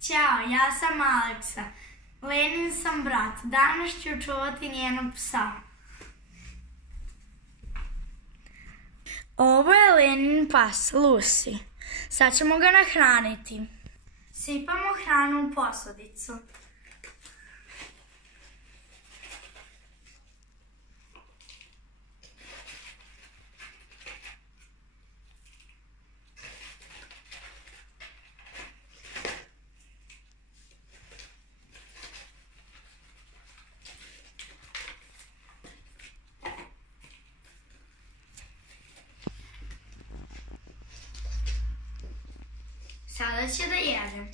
Ćao, ja sam Aleksa. Lenin sam brat. Danas ću čuvati njenog psa. Ovo je Lenin pas, Lucy. Sad ćemo ga nahraniti. Sipamo hranu u posodicu. Sada će da jede.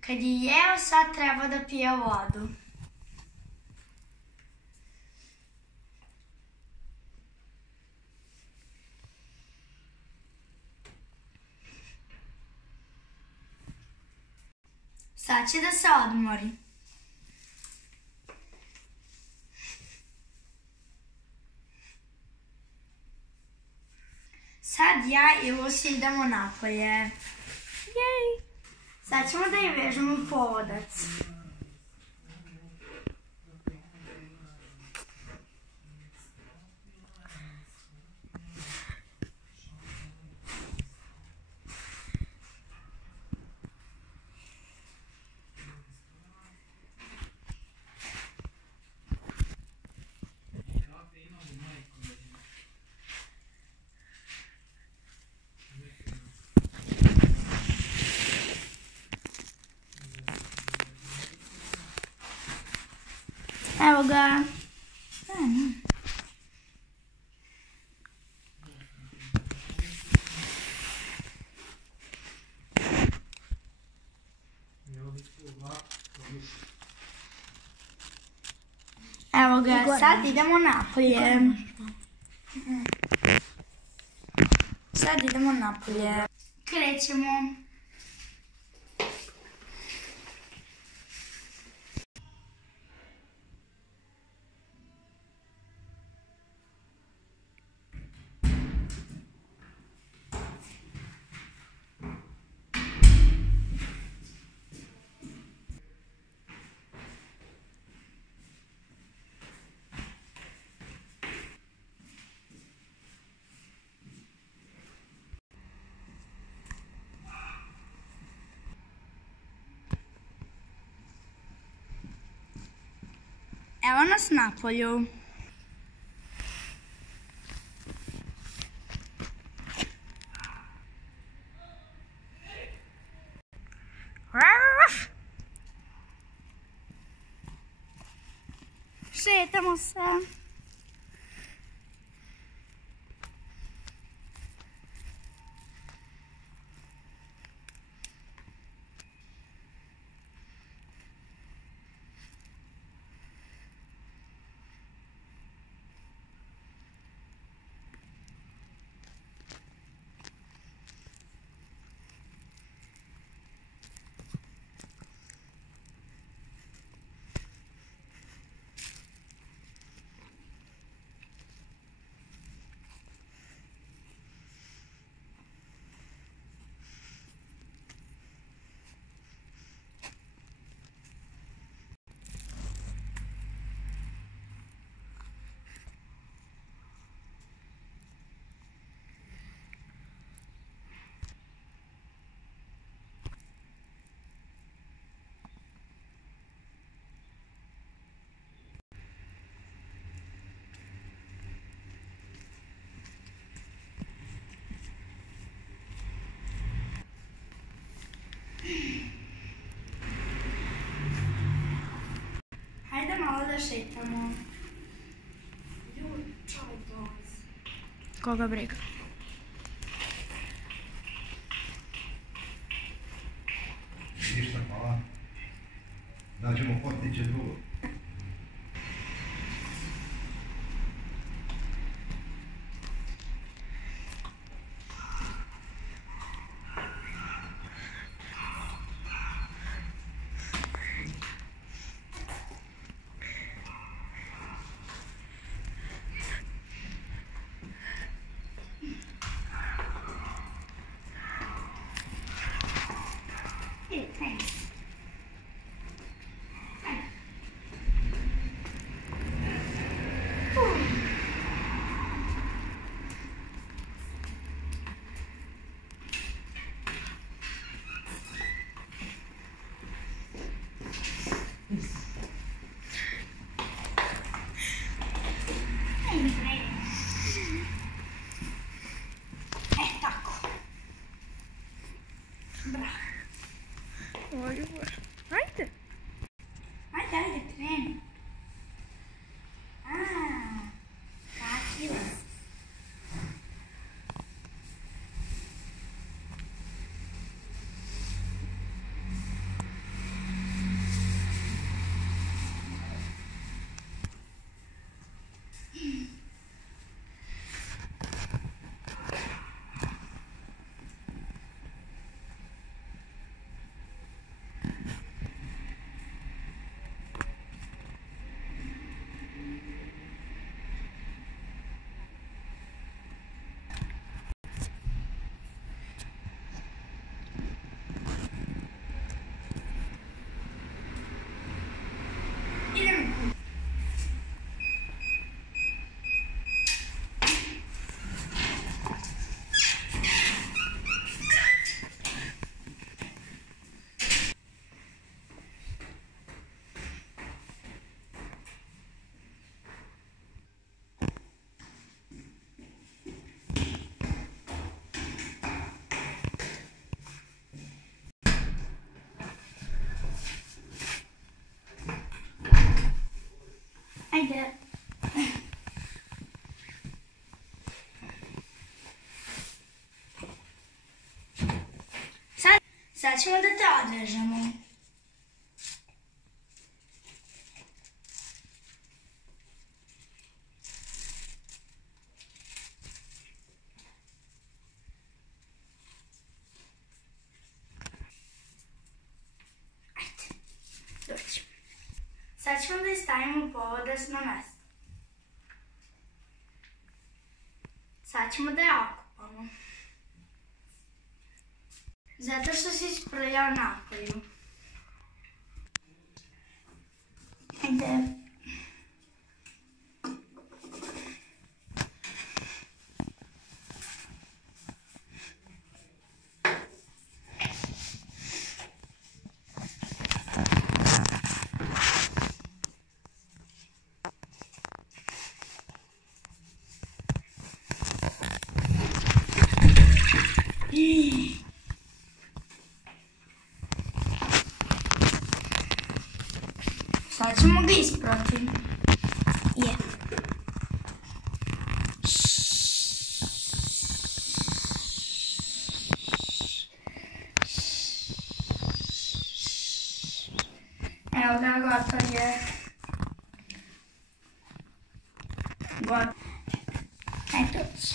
Kad je jeo, sad treba da pije vodu. Sad će da se odmori. Sad ja i Lucy idemo napolje. Jej! Sad ćemo da je vežemo povodac. Evo ga. Evo ga, sad idemo napolje. Sad idemo napolje. Krećemo. Evo nas na polju. Šetamo se. Hajde malo da šetamo. Koga briga. Ništa, hvala. Daćemo potniće drugo. Sad ćemo da te odrežemo. Ajde, doći. Sad ćemo da je stavimo povodac na mesto. Sad ćemo da je okupamo. Zato što si isprljao napolju. Ajde. Sad ćemo ga isprati. Je. Evo ga, gotov je. Gotov. Eto će.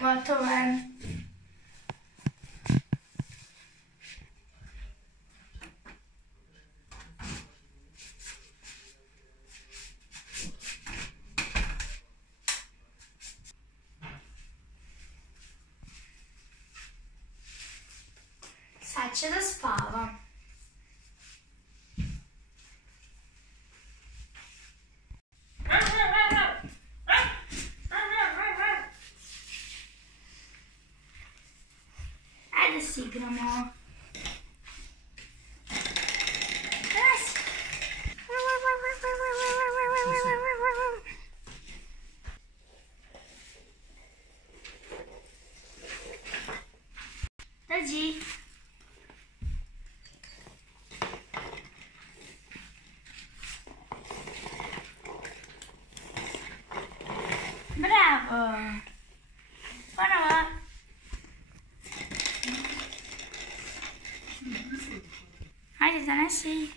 Gotovo je. Sad će da spava. Ajde si igramo. Dođi. Bravo. Ponovo. Hajde, donesi.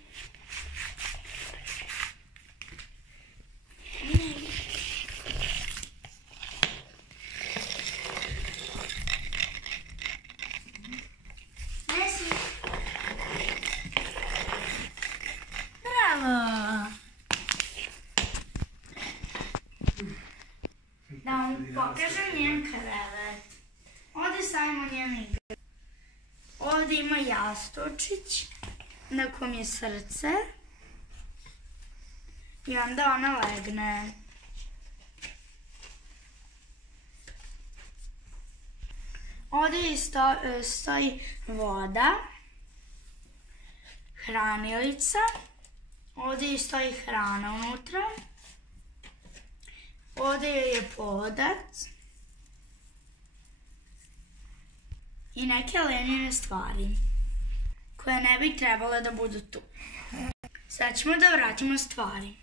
Donesi. Bravo. Da vam pokažem njen krevet. Ovdje stavimo njen igru. Ovdje ima jastučić na kom je srce i onda ona legne. Ovdje stoji voda, hranilica, ovdje stoji hrana unutra, ovdje je povodac i neke Lenine stvari koje ne bi trebale da budu tu. Sad ćemo da vratimo stvari.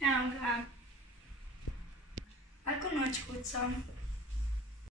Evo ga. Lako noć kucam.